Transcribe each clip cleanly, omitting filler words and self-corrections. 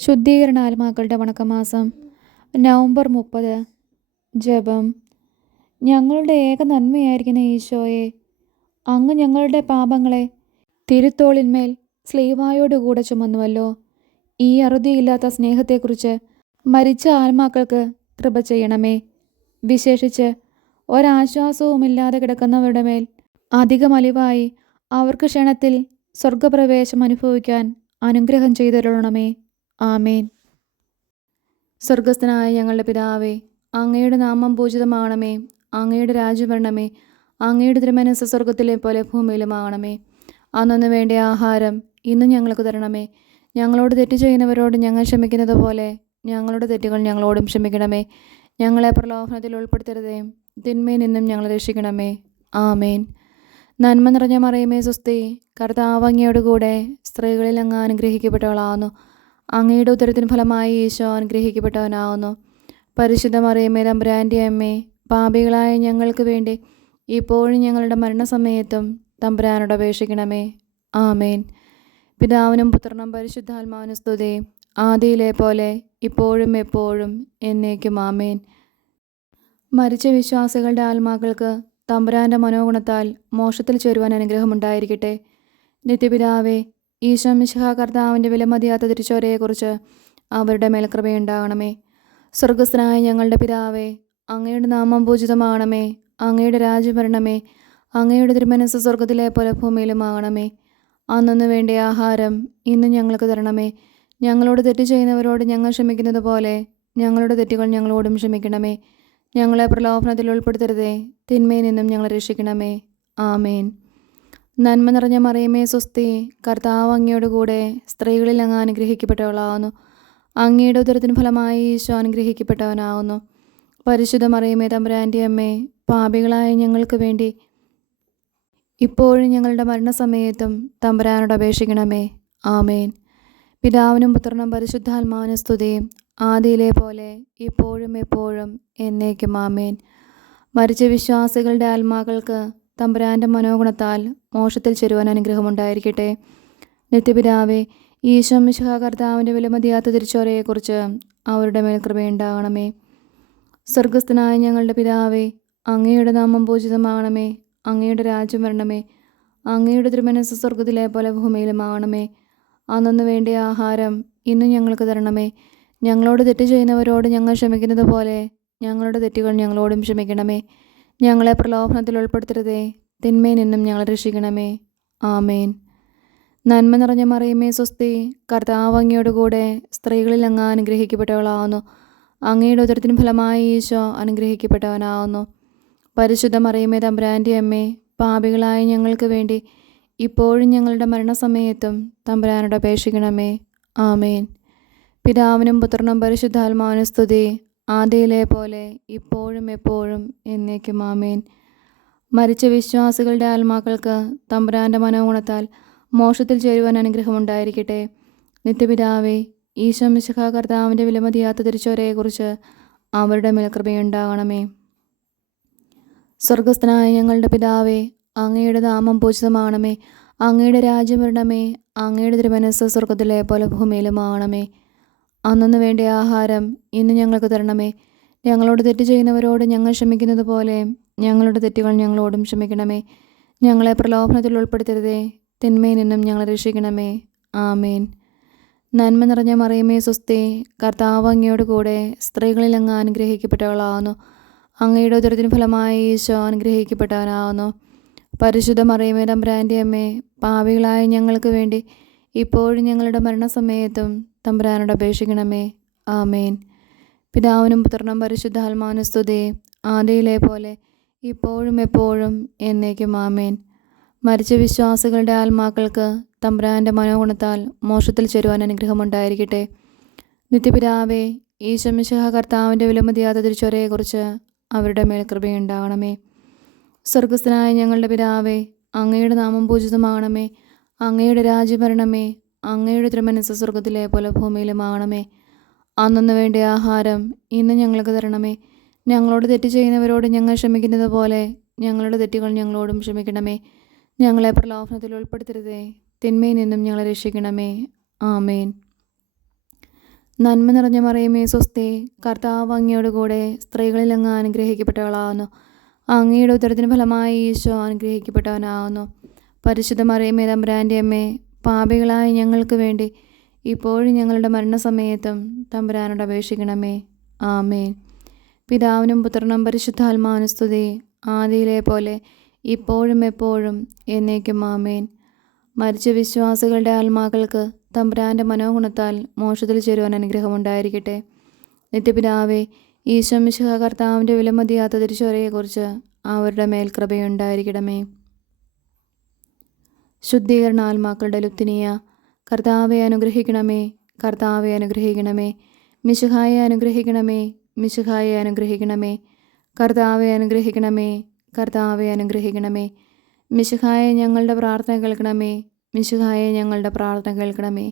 ശുദ്ധീകരണ ആത്മാക്കളുടെ വണക്കമാസം നവംബർ 30. ജപം. ഞങ്ങളുടെ ഏക നന്മയായിരിക്കുന്ന ഈശോയെ, അങ്ങ് ഞങ്ങളുടെ പാപങ്ങളെ തിരുത്തോളിന്മേൽ സ്ലീവായോടുകൂടെ ചുമന്നുവല്ലോ. ഈ അറുതിയില്ലാത്ത സ്നേഹത്തെക്കുറിച്ച് മരിച്ച ആത്മാക്കൾക്ക് കൃപ ചെയ്യണമേ. വിശേഷിച്ച് ഒരാശ്വാസവുമില്ലാതെ കിടക്കുന്നവരുടെ മേൽ അധികം അലിവായി അവർക്ക് ക്ഷണത്തിൽ സ്വർഗപ്രവേശം അനുഭവിക്കാൻ അനുഗ്രഹം ചെയ്തരുളണമേ. ആമേൻ. സ്വർഗസ്ഥനായ ഞങ്ങളുടെ പിതാവേ, അങ്ങയുടെ നാമം പൂജിതമാകണമേ. അങ്ങയുടെ രാജ്യം വരണമേ. അങ്ങയുടെ തിരുമനസ്സ് സ്വർഗത്തിലെ പോലെ ഭൂമിയിലുമാകണമേ. അന്നു വേണ്ട ആഹാരം ഇന്ന് ഞങ്ങൾക്ക് തരണമേ. ഞങ്ങളോട് തെറ്റ് ചെയ്യുന്നവരോട് ഞങ്ങൾ ക്ഷമിക്കുന്നത് പോലെ ഞങ്ങളുടെ തെറ്റുകൾ ഞങ്ങളോടും ക്ഷമിക്കണമേ. ഞങ്ങളെ പ്രലോഭനത്തിൽ ഉൾപ്പെടുത്തരുതേ, തിന്മയിൽ നിന്നും ഞങ്ങളെ രക്ഷിക്കണമേ. ആമേൻ. നന്മ നിറഞ്ഞ മറിയമേ സ്വസ്തി, കർത്താവ് അങ്ങയോടുകൂടെ സ്ത്രീകളിൽ അങ്ങ് അനുഗ്രഹിക്കപ്പെട്ടവളാകുന്നു. അങ്ങയുടെ ഉദരത്തിന് ഫലമായി ഈശോ അനുഗ്രഹിക്കപ്പെട്ടവനാകുന്നു. പരിശുദ്ധ മറിയമേ തമ്പുരാൻ്റെ അമ്മേ, പാപികളായ ഞങ്ങൾക്ക് വേണ്ടി ഇപ്പോഴും ഞങ്ങളുടെ മരണസമയത്തും തമ്പുരാനോട് അപേക്ഷിക്കണമേ. ആമേൻ. പിതാവിനും പുത്രനും പരിശുദ്ധാത്മാവിനും സ്തുതി, ആദിയിലെ പോലെ ഇപ്പോഴും എപ്പോഴും എന്നേക്കും. ആമേൻ. മരിച്ച വിശ്വാസികളുടെ ആത്മാക്കൾക്ക് തമ്പുരാൻ്റെ മനോഗുണത്താൽ മോക്ഷത്തിൽ ചേരുവാൻ അനുഗ്രഹമുണ്ടായിരിക്കട്ടെ. നിത്യപിതാവേ, ഈശോ മിശിഹാ കർത്താവിൻ്റെ വിലമതിയാത്ത തിരുച്ചോരയെക്കുറിച്ച് അവരുടെ മേൽ കൃപയുണ്ടാകണമേ. സ്വർഗസ്ഥനായ ഞങ്ങളുടെ പിതാവേ, അങ്ങയുടെ നാമം പൂജിതമാകണമേ. അങ്ങയുടെ രാജ്യം വരണമേ. അങ്ങയുടെ തിരുമനസ്സ് സ്വർഗത്തിലെ പോലെ ഭൂമിയിലുമാകണമേ. അന്നു വേണ്ട ആഹാരം ഇന്ന് ഞങ്ങൾക്ക് തരണമേ. ഞങ്ങളോട് തെറ്റ് ചെയ്യുന്നവരോട് ഞങ്ങൾ ക്ഷമിക്കുന്നത് പോലെ ഞങ്ങളുടെ തെറ്റുകൾ ഞങ്ങളോടും ക്ഷമിക്കണമേ. ഞങ്ങളെ പ്രലോഭനത്തിൽ ഉൾപ്പെടുത്തരുതേ, തിന്മയിൽ നിന്നും ഞങ്ങളെ രക്ഷിക്കണമേ. ആമേൻ. നന്മ നിറഞ്ഞ മറിയമേ സ്വസ്തി, കർത്താവ് അങ്ങയോടുകൂടെ സ്ത്രീകളിൽ അങ്ങ് അനുഗ്രഹിക്കപ്പെട്ടവളാകുന്നു. അങ്ങയുടെ ഉദരത്തിന് ഫലമായി ഈശോ അനുഗ്രഹിക്കപ്പെട്ടവനാകുന്നു. പരിശുദ്ധ മറിയമേ തമ്പുരാൻ്റെ അമ്മേ, പാപികളായ ഞങ്ങൾക്ക് വേണ്ടി ഇപ്പോഴും ഞങ്ങളുടെ മരണസമയത്തും തമ്പുരാനോട് അപേക്ഷിക്കണമേ. ആമേൻ. പിതാവിനും പുത്രനും പരിശുദ്ധാത്മാവിനും സ്തുതി, ആദിയിലെ പോലെ ഇപ്പോഴും എപ്പോഴും എന്നേക്കും. ആമേൻ. മരിച്ച വിശ്വാസികളുടെ ആത്മാക്കൾക്ക് തമ്പുരാൻ്റെ മനോഗുണത്താൽ മോക്ഷത്തിൽ ചേരുവാൻ അനുഗ്രഹമുണ്ടായിരിക്കട്ടെ. നിത്യപിതാവേ, ഈശോ മിശിഹാ കർത്താവിൻ്റെ വിലമതിയാത്ത തിരുച്ചോരയെക്കുറിച്ച് അവരുടെ മേൽ കൃപയുണ്ടാകണമേ. സ്വർഗസ്ഥനായ ഞങ്ങളുടെ പിതാവേ, അങ്ങയുടെ നാമം പൂജിതമാകണമേ. അങ്ങയുടെ രാജ്യം വരണമേ. അങ്ങയുടെ തിരുമനസ്സ് സ്വർഗത്തിലെ പോലെ ഭൂമിയിലുമാകണമേ. അന്നു വേണ്ട ആഹാരം ഇന്ന് ഞങ്ങൾക്ക് തരണമേ. ഞങ്ങളോട് തെറ്റ് ചെയ്യുന്നവരോട് ഞങ്ങൾ ക്ഷമിക്കുന്നത് പോലെ ഞങ്ങളുടെ തെറ്റുകൾ ഞങ്ങളോടും ക്ഷമിക്കണമേ. ഞങ്ങളെ പ്രലോഭനത്തിൽ ഉൾപ്പെടുത്തരുതേ, തിന്മയിൽ നിന്നും ഞങ്ങളെ രക്ഷിക്കണമേ. ആമേൻ. നന്മ നിറഞ്ഞ മറിയമേ സ്വസ്തി, കർത്താവ് അങ്ങയോടുകൂടെ സ്ത്രീകളിൽ അങ്ങ് അനുഗ്രഹിക്കപ്പെട്ടവളാകുന്നു. അങ്ങയുടെ ഉദരത്തിന് ഫലമായി ഈശോ അനുഗ്രഹിക്കപ്പെട്ടവനാകുന്നു. പരിശുദ്ധ മറിയമേ തമ്പുരാൻ്റെ അമ്മേ, പാപികളായ ഞങ്ങൾക്ക് വേണ്ടി ഇപ്പോഴും ഞങ്ങളുടെ മരണസമയത്തും തമ്പുരാനോട് അപേക്ഷിക്കണമേ. ആമേൻ. പിതാവിനും പുത്രനും പരിശുദ്ധാത്മാവിനും സ്തുതി, ആദിയിലെ പോലെ ഇപ്പോഴും എപ്പോഴും എന്നേക്കും. ആമേൻ. മരിച്ച വിശ്വാസികളുടെ ആത്മാക്കൾക്ക് തമ്പുരാൻ്റെ മനോഗുണത്താൽ മോക്ഷത്തിൽ ചേരുവാൻ അനുഗ്രഹമുണ്ടായിരിക്കട്ടെ. നിത്യപിതാവേ, ഈശോ മിശിഹാ കർത്താവിൻ്റെ വിലമതിയാത്ത തിരുച്ചോരയെക്കുറിച്ച് അവരുടെ മേൽ കൃപയുണ്ടാകണമേ. സ്വർഗസ്ഥനായ ഞങ്ങളുടെ പിതാവേ, അങ്ങയുടെ നാമം പൂജിതമാകണമേ. അങ്ങയുടെ രാജ്യം വരണമേ. അങ്ങയുടെ തിരുമനസ്സ് സ്വർഗത്തിലെ പോലെ ഭൂമിയിലുമാകണമേ. അന്നു വേണ്ട ആഹാരം ഇന്ന് ഞങ്ങൾക്ക് തരണമേ. ഞങ്ങളോട് തെറ്റ് ചെയ്യുന്നവരോട് ഞങ്ങൾ ക്ഷമിക്കുന്നത് പോലെ ഞങ്ങളുടെ തെറ്റുകൾ ഞങ്ങളോടും ക്ഷമിക്കണമേ. ഞങ്ങളെ പ്രലോഭനത്തിൽ ഉൾപ്പെടുത്തരുതേ, തിന്മയിൽ നിന്നും ഞങ്ങളെ രക്ഷിക്കണമേ. ആമേൻ. നന്മ നിറഞ്ഞ മറിയമേ സ്വസ്തി, കർത്താവ് അങ്ങയോടുകൂടെ സ്ത്രീകളിൽ അങ്ങ് അനുഗ്രഹിക്കപ്പെട്ടവളാകുന്നു. അങ്ങയുടെ ഉദരത്തിന് ഫലമായി ഈശോ അനുഗ്രഹിക്കപ്പെട്ടവനാകുന്നു. പരിശുദ്ധ മറിയമേ തമ്പുരാൻ്റെ അമ്മേ, പാപികളായ ഞങ്ങൾക്ക് വേണ്ടി ഇപ്പോഴും ഞങ്ങളുടെ മരണസമയത്തും തമ്പുരാനോട് അപേക്ഷിക്കണമേ. ആമേൻ. പിതാവിനും പുത്രനും പരിശുദ്ധാത്മാവിനും സ്തുതി, ആദിയിലെ പോലെ ഇപ്പോഴും എപ്പോഴും എന്നേക്കും. ആമേൻ. മരിച്ച വിശ്വാസികളുടെ ആത്മാക്കൾക്ക് തമ്പുരാൻ്റെ മനോഗുണത്താൽ മോക്ഷത്തിൽ ചേരുവാൻ അനുഗ്രഹമുണ്ടായിരിക്കട്ടെ. നിത്യപിതാവേ, ഈശോ മിശിഹാ കർത്താവിൻ്റെ വിലമതിയാത്ത തിരുച്ചോരയെക്കുറിച്ച് അവരുടെ മേൽ കൃപയുണ്ടാകണമേ. സ്വർഗസ്ഥനായ ഞങ്ങളുടെ പിതാവേ, അങ്ങയുടെ നാമം പൂജിതമാകണമേ. അങ്ങയുടെ രാജ്യം വരണമേ. അങ്ങയുടെ തിരുമനസ്സ് സ്വർഗത്തിലെ പോലെ ഭൂമിയിലുമാകണമേ. അന്നു വേണ്ട ആഹാരം ഇന്ന് ഞങ്ങൾക്ക് തരണമേ. ഞങ്ങളോട് തെറ്റ് ചെയ്യുന്നവരോട് ഞങ്ങൾ ക്ഷമിക്കുന്നത് പോലെ ഞങ്ങളുടെ തെറ്റുകൾ ഞങ്ങളോടും ക്ഷമിക്കണമേ. ഞങ്ങളെ പ്രലോഭനത്തിൽ ഉൾപ്പെടുത്തരുതേ, തിന്മയിൽ നിന്നും ഞങ്ങളെ രക്ഷിക്കണമേ. ആമേൻ. നന്മ നിറഞ്ഞ മറിയമേ സ്വസ്തി, കർത്താവ് അങ്ങയോടുകൂടെ സ്ത്രീകളിൽ അങ്ങ് അനുഗ്രഹിക്കപ്പെട്ടവളാകുന്നു. അങ്ങയുടെ ഉദരത്തിന് ഫലമായി ഈശോ അനുഗ്രഹിക്കപ്പെട്ടവനാകുന്നു. പരിശുദ്ധ മറിയമേ തമ്പുരാൻ്റെ അമ്മേ, പാപികളായ ഞങ്ങൾക്ക് വേണ്ടി ഇപ്പോഴും ഞങ്ങളുടെ മരണസമയത്തും തമ്പുരാനോട് അപേക്ഷിക്കണമേ. ആമേൻ. പിതാവിനും പുത്രനും പരിശുദ്ധാത്മാവിനും സ്തുതി, ആദിയിലെ പോലെ ഇപ്പോഴും എപ്പോഴും എന്നേക്കും. ആമേൻ. മരിച്ച വിശ്വാസികളുടെ ആത്മാക്കൾക്ക് തമ്പുരാൻ്റെ മനോഗുണത്താൽ മോക്ഷത്തിൽ ചേരുവാൻ അനുഗ്രഹമുണ്ടായിരിക്കട്ടെ. നിത്യപിതാവേ, ഈശോ മിശിഹാ കർത്താവിൻ്റെ വിലമതിയാത്ത തിരുച്ചോരയെക്കുറിച്ച് അവരുടെ മേൽ കൃപയുണ്ടായിരിക്കണമേ. ശുദ്ധീകരണ ആത്മാക്കളുടെ ലുപ്തിനിയ, കർത്താവെ അനുഗ്രഹിക്കണമേ, കർത്താവെ അനുഗ്രഹിക്കണമേ. മിശിഹായെ അനുഗ്രഹിക്കണമേ, മിശിഹായെ അനുഗ്രഹിക്കണമേ. കർത്താവെ അനുഗ്രഹിക്കണമേ, കർത്താവെ അനുഗ്രഹിക്കണമേ. മിശിഹായെ ഞങ്ങളുടെ പ്രാർത്ഥന കേൾക്കണമേ, മിശിഹായെ ഞങ്ങളുടെ പ്രാർത്ഥന കേൾക്കണമേ.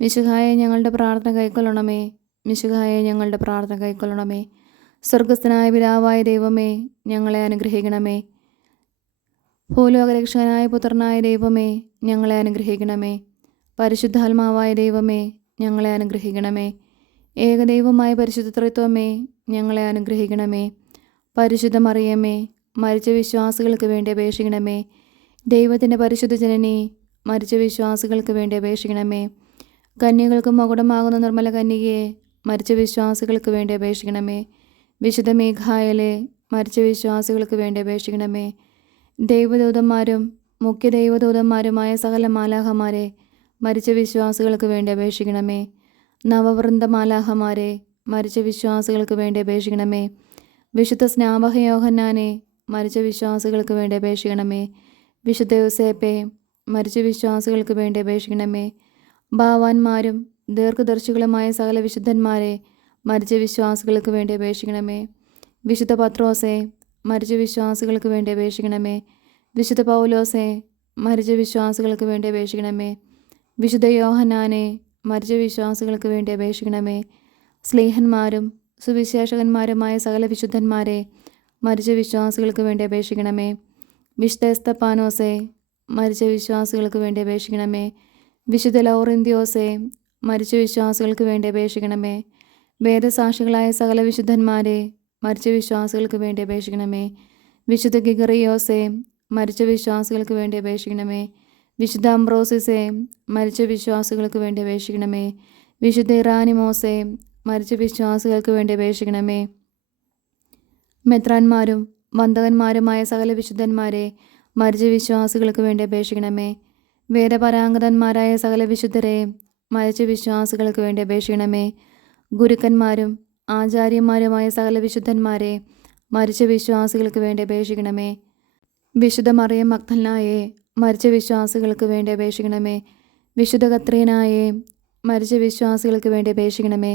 മിശിഹായെ ഞങ്ങളുടെ പ്രാർത്ഥന കൈക്കൊള്ളണമേ, മിശിഹായെ ഞങ്ങളുടെ പ്രാർത്ഥന കൈക്കൊള്ളണമേ. സ്വർഗസ്ഥനായ പിതാവായ ദൈവമേ, ഞങ്ങളെ അനുഗ്രഹിക്കണമേ. ഭൂലോകരക്ഷകനായ പുത്രനായ ദൈവമേ, ഞങ്ങളെ അനുഗ്രഹിക്കണമേ. പരിശുദ്ധാത്മാവായ ദൈവമേ, ഞങ്ങളെ അനുഗ്രഹിക്കണമേ. ഏകദൈവമായ പരിശുദ്ധ ത്രിത്വമേ, ഞങ്ങളെ അനുഗ്രഹിക്കണമേ. പരിശുദ്ധ മറിയമേ, മരിച്ച വിശ്വാസികൾക്ക് വേണ്ടി അപേക്ഷിക്കണമേ. ദൈവത്തിൻ്റെ പരിശുദ്ധ ജനനി, മരിച്ച വിശ്വാസികൾക്ക് വേണ്ടി അപേക്ഷിക്കണമേ. കന്യകൾക്ക് മകുടമാകുന്ന നിർമ്മല കന്യകയെ, മരിച്ച വിശ്വാസികൾക്ക് വേണ്ടി അപേക്ഷിക്കണമേ. വിശുദ്ധ മീഖായേലെ, മരിച്ച വിശ്വാസികൾക്ക് വേണ്ടി അപേക്ഷിക്കണമേ. ദൈവദൂതന്മാരും മുഖ്യ ദൈവദൂതന്മാരുമായ സകല മാലാഹമാരെ, മരിച്ച വിശ്വാസികൾക്ക് വേണ്ടി അപേക്ഷിക്കണമേ. നവവൃന്ദ മാലാഹമാരെ, മരിച്ച വിശ്വാസികൾക്ക് വേണ്ടി അപേക്ഷിക്കണമേ. വിശുദ്ധ സ്നാപക യോഹന്നാനെ, മരിച്ച വിശ്വാസികൾക്ക് വേണ്ടി അപേക്ഷിക്കണമേ. വിശുദ്ധ യോസേപ്പെ, മരിച്ച വിശ്വാസികൾക്ക് വേണ്ടി അപേക്ഷിക്കണമേ. ഭാവാന്മാരും ദീർഘദർശികളുമായ സകല വിശുദ്ധന്മാരെ, മരിച്ച വിശ്വാസികൾക്ക് വേണ്ടി അപേക്ഷിക്കണമേ. വിശുദ്ധ പത്രോസെ, മരിച്ച വിശ്വാസികൾക്ക് വേണ്ടി അപേക്ഷിക്കണമേ. വിശുദ്ധ പൗലോസെ, മരിച്ച വിശ്വാസികൾക്ക് വേണ്ടി അപേക്ഷിക്കണമേ. വിശുദ്ധ യോഹന്നാനെ, മരിച്ച വിശ്വാസികൾക്ക് വേണ്ടി അപേക്ഷിക്കണമേ. സ്ലീഹന്മാരും സുവിശേഷകന്മാരുമായ സകല വിശുദ്ധന്മാരെ, മരിച്ച വിശ്വാസികൾക്ക് വേണ്ടി അപേക്ഷിക്കണമേ. വിശുദ്ധ എസ്തപ്പാനോസെ, മരിച്ച വിശ്വാസികൾക്ക് വേണ്ടി അപേക്ഷിക്കണമേ. വിശുദ്ധ ലൗറിന്ത്യോസെ, മരിച്ച വിശ്വാസികൾക്ക് വേണ്ടി അപേക്ഷിക്കണമേ. വേദസാക്ഷികളായ സകല വിശുദ്ധന്മാരെ, മരിച്ച വിശ്വാസികൾക്ക് വേണ്ടി അപേക്ഷിക്കണമേ. വിശുദ്ധ ഗിഗറിയോസെ, മരിച്ച വിശ്വാസികൾക്ക് വേണ്ടി അപേക്ഷിക്കണമേ. വിശുദ്ധ അംബ്രോസിസെ, മരിച്ച വിശ്വാസികൾക്ക് വേണ്ടി അപേക്ഷിക്കണമേ. വിശുദ്ധ ഇറാനിമോസെ, മരിച്ച വിശ്വാസികൾക്ക് വേണ്ടി അപേക്ഷിക്കണമേ. മെത്രാന്മാരും വന്ദകന്മാരുമായ സകല വിശുദ്ധന്മാരെ, മരിച്ച വിശ്വാസികൾക്ക് വേണ്ടി അപേക്ഷിക്കണമേ. വേദപരാംഗതന്മാരായ സകല വിശുദ്ധരെ, മരിച്ച വിശ്വാസികൾക്ക് വേണ്ടി അപേക്ഷിക്കണമേ. ഗുരുക്കന്മാരും ആചാര്യന്മാരുമായ സകല വിശുദ്ധന്മാരെ, മരിച്ച വിശ്വാസികൾക്ക് വേണ്ടി അപേക്ഷിക്കണമേ. വിശുദ്ധ മറിയം മഗ്ദലനായെ, മരിച്ച വിശ്വാസികൾക്ക് വേണ്ടി അപേക്ഷിക്കണമേ. വിശുദ്ധ കത്രീനായെ, മരിച്ച വിശ്വാസികൾക്ക് വേണ്ടി അപേക്ഷിക്കണമേ.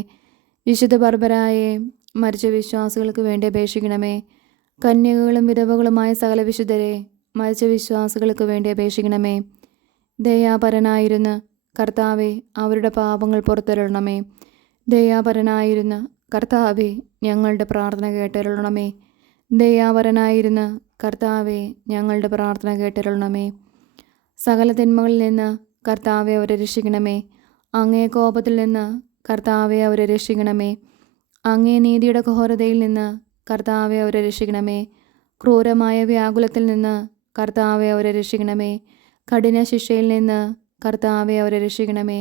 വിശുദ്ധ ബർബരായെ, മരിച്ച വിശ്വാസികൾക്ക് വേണ്ടി അപേക്ഷിക്കണമേ. കന്യകകളും വിധവകളുമായ സകല വിശുദ്ധരെ, മരിച്ച വിശ്വാസികൾക്ക് വേണ്ടി അപേക്ഷിക്കണമേ. ദയാപരനായിരുന്ന കർത്താവെ, അവരുടെ പാപങ്ങൾ പുറത്തരുളണമേ. ദയാപരനായിരുന്ന കർത്താവെ, ഞങ്ങളുടെ പ്രാർത്ഥന കേട്ടരുളണമേ. ദയാപരനായിരുന്ന കർത്താവെ, ഞങ്ങളുടെ പ്രാർത്ഥന കേട്ടരുളണമേ. സകല തിന്മകളിൽ നിന്ന് കർത്താവെ അവരെ രക്ഷിക്കണമേ. അങ്ങേ കോപത്തിൽ നിന്ന് കർത്താവെ അവരെ രക്ഷിക്കണമേ. അങ്ങേ നീതിയുടെ ഘോരതയിൽ നിന്ന് കർത്താവെ അവരെ രക്ഷിക്കണമേ. ക്രൂരമായ വ്യാകുലത്തിൽ നിന്ന് കർത്താവെ അവരെ രക്ഷിക്കണമേ. കഠിന ശിക്ഷയിൽ നിന്ന് കർത്താവെ അവരെ രക്ഷിക്കണമേ.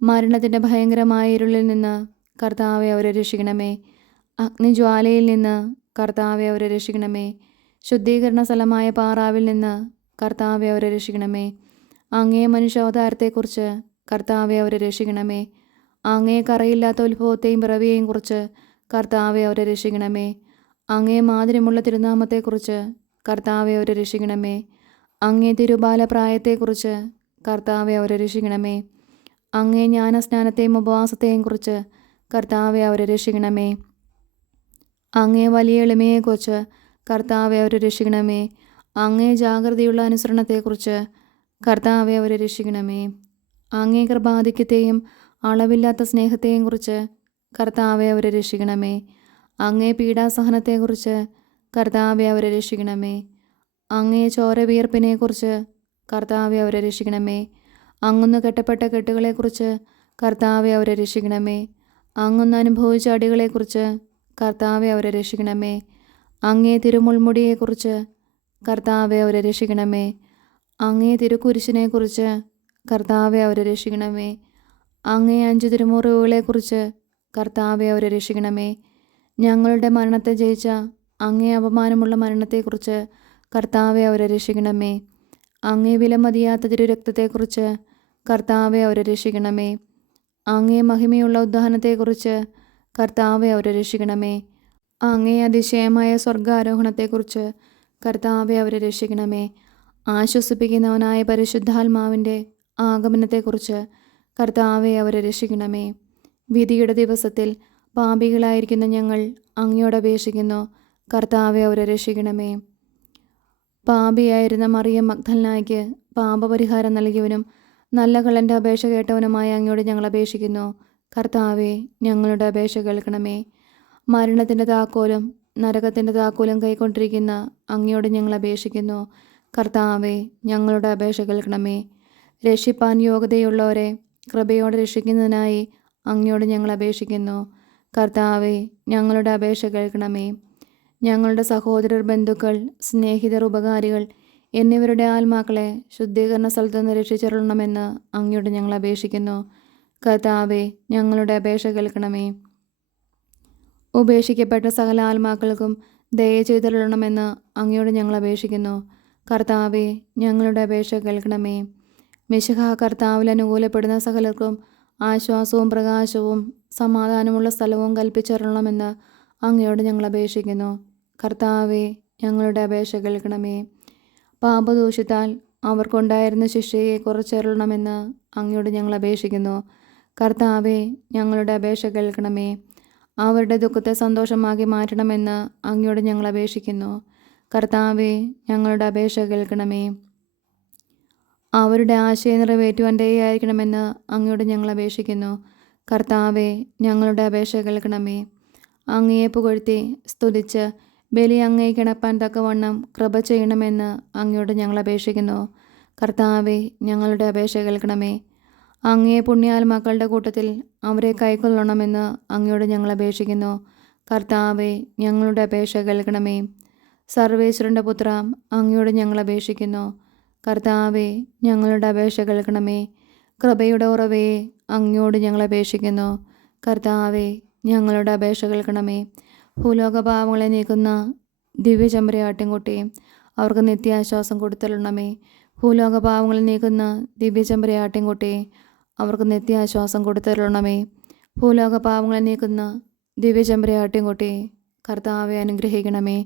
മരണത്തിൻ്റെ ഭയങ്കരമായ ഇരുളിൽ നിന്ന് കർത്താവെ അവരെ രക്ഷിക്കണമേ. അഗ്നിജ്വാലയിൽ നിന്ന് കർത്താവെ അവരെ രക്ഷിക്കണമേ. ശുദ്ധീകരണ സ്ഥലമായ പാറാവിൽ നിന്ന് കർത്താവെ അവരെ രക്ഷിക്കണമേ. അങ്ങേ മനുഷ്യാവതാരത്തെക്കുറിച്ച് കർത്താവെ അവരെ രക്ഷിക്കണമേ. അങ്ങേ കറയില്ലാത്ത ഉത്ഭവത്തെയും പിറവിയെയും കുറിച്ച് കർത്താവെ അവരെ രക്ഷിക്കണമേ. അങ്ങേ മാധുര്യമുള്ള തിരുനാമത്തെക്കുറിച്ച് കർത്താവെ അവരെ രക്ഷിക്കണമേ. അങ്ങേ തിരുബാലപ്രായത്തെക്കുറിച്ച് കർത്താവെ അവരെ രക്ഷിക്കണമേ. അങ്ങേ ജ്ഞാനസ്നാനത്തെയും ഉപവാസത്തെയും കുറിച്ച് കർത്താവെ അവരെ രക്ഷിക്കണമേ. അങ്ങേ വലിയ എളിമയെക്കുറിച്ച് കർത്താവെ അവരെ രക്ഷിക്കണമേ. അങ്ങേ ജാഗ്രതയുള്ള അനുസരണത്തെക്കുറിച്ച് കർത്താവെ അവരെ രക്ഷിക്കണമേ. അങ്ങേ കൃപാധിക്യത്തെയും അളവില്ലാത്ത സ്നേഹത്തെയും കുറിച്ച് കർത്താവെ അവരെ രക്ഷിക്കണമേ. അങ്ങേ പീഡാസഹനത്തെക്കുറിച്ച് കർത്താവെ അവരെ രക്ഷിക്കണമേ. അങ്ങേ ചോരവിയർപ്പിനെക്കുറിച്ച് കർത്താവെ അവരെ രക്ഷിക്കണമേ. അങ്ങുന്ന് കെട്ടപ്പെട്ട കെട്ടുകളെക്കുറിച്ച് കർത്താവെ അവരെ രക്ഷിക്കണമേ. അങ്ങൊന്ന് അനുഭവിച്ച അടികളെക്കുറിച്ച് കർത്താവെ അവരെ രക്ഷിക്കണമേ. അങ്ങേ തിരുമുൾമുടിയെക്കുറിച്ച് കർത്താവെ അവരെ രക്ഷിക്കണമേ. അങ്ങേ തിരുക്കുരിശിനെക്കുറിച്ച് കർത്താവെ അവരെ രക്ഷിക്കണമേ. അങ്ങേ 5 തിരുമുറിവുകളെക്കുറിച്ച് കർത്താവെ അവരെ രക്ഷിക്കണമേ. ഞങ്ങളുടെ മരണത്തെ ജയിച്ച അങ്ങേ അപമാനമുള്ള മരണത്തെക്കുറിച്ച് കർത്താവെ അവരെ രക്ഷിക്കണമേ. അങ്ങേ വിലമതിയാത്ത തിരുരക്തത്തെക്കുറിച്ച് കർത്താവെ അവരെ രക്ഷിക്കണമേ. അങ്ങേ മഹിമയുള്ള ഉദ്ധാനത്തെക്കുറിച്ച് കർത്താവെ അവരെ രക്ഷിക്കണമേ. അങ്ങേ അതിശയമായ സ്വർഗാരോഹണത്തെക്കുറിച്ച് കർത്താവെ അവരെ രക്ഷിക്കണമേ. ആശ്വസിപ്പിക്കുന്നവനായ പരിശുദ്ധാത്മാവിൻ്റെ ആഗമനത്തെക്കുറിച്ച് കർത്താവെ അവരെ രക്ഷിക്കണമേ. വിധിയുടെ ദിവസത്തിൽ പാപികളായിരിക്കുന്ന ഞങ്ങൾ അങ്ങയോട് അപേക്ഷിക്കുന്നു. കർത്താവെ അവരെ രക്ഷിക്കണമേ. പാപിയായിരുന്ന മറിയം മഗ്ദലനായ്ക്ക് പാപപരിഹാരം നൽകിയവനും നല്ല കള്ളൻ്റെ അപേക്ഷ കേട്ടവനുമായ അങ്ങയോട് ഞങ്ങൾ അപേക്ഷിക്കുന്നു. കർത്താവെ ഞങ്ങളുടെ അപേക്ഷ കേൾക്കണമേ. മരണത്തിൻ്റെ താക്കോലും നരകത്തിൻ്റെ താക്കോലും കൈക്കൊണ്ടിരിക്കുന്ന അങ്ങയോട് ഞങ്ങൾ അപേക്ഷിക്കുന്നു. കർത്താവെ ഞങ്ങളുടെ അപേക്ഷ കേൾക്കണമേ. രക്ഷിപ്പാൻ യോഗ്യതയുള്ളവരെ കൃപയോടെ രക്ഷിക്കുന്നതിനായി അങ്ങയോട് ഞങ്ങൾ അപേക്ഷിക്കുന്നു. കർത്താവെ ഞങ്ങളുടെ അപേക്ഷ കേൾക്കണമേ. ഞങ്ങളുടെ സഹോദരർ, ബന്ധുക്കൾ, സ്നേഹിതർ, ഉപകാരികൾ എന്നിവരുടെ ആത്മാക്കളെ ശുദ്ധീകരണ സ്ഥലത്തു നിന്ന് രക്ഷിച്ചരുളണമെന്ന് അങ്ങയോട് ഞങ്ങൾ അപേക്ഷിക്കുന്നു. കർത്താവെ ഞങ്ങളുടെ അപേക്ഷ കേൾക്കണമേ. ഉപേക്ഷിക്കപ്പെട്ട സകല ആത്മാക്കൾക്കും ദയ ചെയ്തരുളണമെന്ന് അങ്ങയോട് ഞങ്ങൾ അപേക്ഷിക്കുന്നു. കർത്താവെ ഞങ്ങളുടെ അപേക്ഷ കേൾക്കണമേ. മിശിഹാ കർത്താവിൽ അനുകൂലപ്പെടുന്ന സകലർക്കും ആശ്വാസവും പ്രകാശവും സമാധാനമുള്ള സ്ഥലവും കൽപ്പിച്ചരുളണമെന്ന് അങ്ങയോട് ഞങ്ങൾ അപേക്ഷിക്കുന്നു. കർത്താവെ ഞങ്ങളുടെ അപേക്ഷ കേൾക്കണമേ. പാപദൂഷ്യത്താൽ അവർക്കുണ്ടായിരുന്ന ശിക്ഷയെ കുറച്ചരുളണമെന്ന് അങ്ങയോട് ഞങ്ങൾ അപേക്ഷിക്കുന്നു. കർത്താവെ ഞങ്ങളുടെ അപേക്ഷ കേൾക്കണമേ. അവരുടെ ദുഃഖത്തെ സന്തോഷമാക്കി മാറ്റണമെന്ന് അങ്ങയോട് ഞങ്ങൾ അപേക്ഷിക്കുന്നു. കർത്താവെ ഞങ്ങളുടെ അപേക്ഷ കേൾക്കണമേ. അവരുടെ ആശയം നിറവേറ്റുവാൻ ദയയായിരിക്കണമെന്ന് അങ്ങയോട് ഞങ്ങൾ അപേക്ഷിക്കുന്നു. കർത്താവെ ഞങ്ങളുടെ അപേക്ഷ കേൾക്കണമേ. അങ്ങയെ പുകഴ്ത്തി സ്തുതിച്ച് ബലി അങ്ങേക്കിണപ്പാൻ തക്കവണ്ണം കൃപ ചെയ്യണമെന്ന് അങ്ങയോട് ഞങ്ങൾ അപേക്ഷിക്കുന്നു. കർത്താവെ ഞങ്ങളുടെ അപേക്ഷ കേൾക്കണമേ. അങ്ങയെ പുണ്യാത്മാക്കളുടെ കൂട്ടത്തിൽ അവരെ കൈക്കൊള്ളണമെന്ന് അങ്ങയോട് ഞങ്ങൾ അപേക്ഷിക്കുന്നു. കർത്താവെ ഞങ്ങളുടെ അപേക്ഷ കേൾക്കണമേ. സർവേശ്വരൻ്റെ പുത്ര അങ്ങയോട് ഞങ്ങൾ അപേക്ഷിക്കുന്നു. കർത്താവെ ഞങ്ങളുടെ അപേക്ഷ കേൾക്കണമേ. കൃപയുടെ ഉറവയെ അങ്ങയോട് ഞങ്ങൾ അപേക്ഷിക്കുന്നു. കർത്താവെ ഞങ്ങളുടെ അപേക്ഷ കേൾക്കണമേ. ഭൂലോക പാവങ്ങളെ നീക്കുന്ന ദിവ്യചെമ്പരയാട്ടിൻകുട്ടി അവർക്ക് നിത്യാശ്വാസം കൊടുത്തരുളണമേ. ഭൂലോക പാവങ്ങളെ നീക്കുന്ന ദിവ്യചെമ്പരയാട്ടിൻകുട്ടി അവർക്ക് നിത്യാശ്വാസം കൊടുത്തരുളണമേ. ഭൂലോക പാവങ്ങളെ നീക്കുന്ന ദിവ്യചെമ്പരയാട്ടിൻകുട്ടി കർത്താവെ അനുഗ്രഹിക്കണമേ.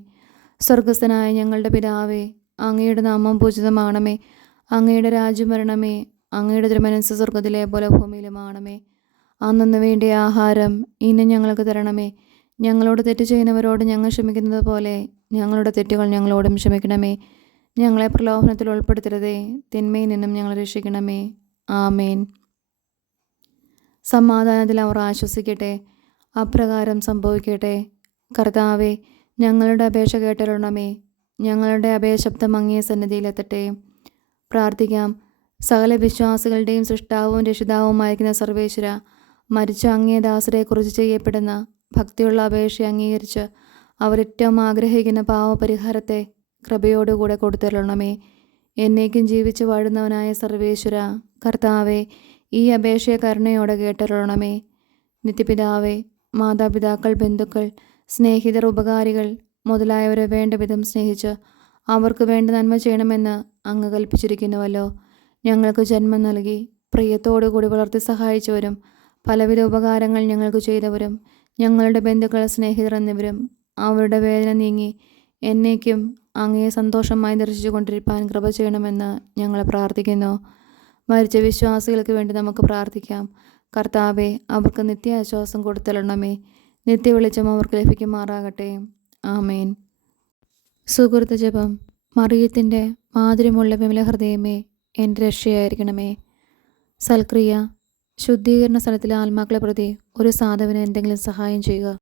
സ്വർഗസ്ഥനായ ഞങ്ങളുടെ പിതാവേ, അങ്ങയുടെ നാമം പൂജിതമാണമേ. അങ്ങയുടെ രാജ്യം വരണമേ. അങ്ങയുടെ തിരുമനസ്സ് സ്വർഗത്തിലെ പോലെ ഭൂമിയിലുമാണമേ. അന്നു വേണ്ടിയ ആഹാരം ഇന്ന് ഞങ്ങൾക്ക് തരണമേ. ഞങ്ങളോട് തെറ്റ് ചെയ്യുന്നവരോട് ഞങ്ങൾ ക്ഷമിക്കുന്നത് പോലെ ഞങ്ങളുടെ തെറ്റുകൾ ഞങ്ങളോടും ക്ഷമിക്കണമേ. ഞങ്ങളെ പ്രലോഭനത്തിൽ ഉൾപ്പെടുത്തരുതേ, തിന്മയിൽ നിന്നും ഞങ്ങളെ രക്ഷിക്കണമേ. ആമേൻ. സമാധാനത്തിൽ അവർ ആശ്വസിക്കട്ടെ, അപ്രകാരം സംഭവിക്കട്ടെ. കർത്താവെ ഞങ്ങളുടെ അപേക്ഷ കേട്ടരുളണമേ. ഞങ്ങളുടെ അഭയശബ്ദം അങ്ങേ സന്നിധിയിലെത്തട്ടെ. പ്രാർത്ഥിക്കാം. സകല വിശ്വാസികളുടെയും സൃഷ്ടാവും രക്ഷിതാവുമായിരിക്കുന്ന സർവേശ്വര, മരിച്ച അങ്ങേ ദാസരെക്കുറിച്ച് ചെയ്യപ്പെടുന്ന ഭക്തിയുള്ള അപേക്ഷ അംഗീകരിച്ച് അവരേറ്റവും ആഗ്രഹിക്കുന്ന പാവപരിഹാരത്തെ കൃപയോടുകൂടെ കൊടുത്തരുളണമേ. എന്നേക്കും ജീവിച്ച് വാഴുന്നവനായ സർവേശ്വര, കർത്താവെ ഈ അപേക്ഷയെ കരുണയോടെ കേട്ടരുളണമേ. നിത്യപിതാവേ, മാതാപിതാക്കൾ, ബന്ധുക്കൾ, സ്നേഹിതർ, ഉപകാരികൾ മുതലായവരെ വേണ്ട വിധം സ്നേഹിച്ച് അവർക്ക് വേണ്ട നന്മ ചെയ്യണമെന്ന് അങ്ങ് കൽപ്പിച്ചിരിക്കുന്നുവല്ലോ. ഞങ്ങൾക്ക് ജന്മം നൽകി പ്രിയത്തോടുകൂടി വളർത്തി സഹായിച്ചവരും പലവിധ ഉപകാരങ്ങൾ ഞങ്ങൾക്ക് ചെയ്തവരും ഞങ്ങളുടെ ബന്ധുക്കൾ, സ്നേഹിതർ എന്നിവരും അവരുടെ വേദന നീങ്ങി എന്നേക്കും അങ്ങയെ സന്തോഷമായി ദർശിച്ചു കൊണ്ടിരിക്കാൻ കൃപ ചെയ്യണമെന്ന് ഞങ്ങൾ പ്രാർത്ഥിക്കുന്നു. മരിച്ച വിശ്വാസികൾക്ക് വേണ്ടി നമുക്ക് പ്രാർത്ഥിക്കാം. കർത്താവെ അവർക്ക് നിത്യാശ്വാസം കൊടുത്തരണമേ. നിത്യവെളിച്ചം അവർക്ക് ലഭിക്കുമാറാകട്ടെ. ആമേൻ. സുഹൃത്ത് ജപം. മറിയത്തിൻ്റെ മാധുര്യമുള്ള വിമല ഹൃദയമേ, എൻ്റെ രക്ഷയായിരിക്കണമേ. സൽക്രിയ. ശുദ്ധീകരണ സ്ഥലത്തിലെ ആത്മാക്കളെ പ്രതി ഒരു സാധുവിന് എന്തെങ്കിലും സഹായം ചെയ്യുക.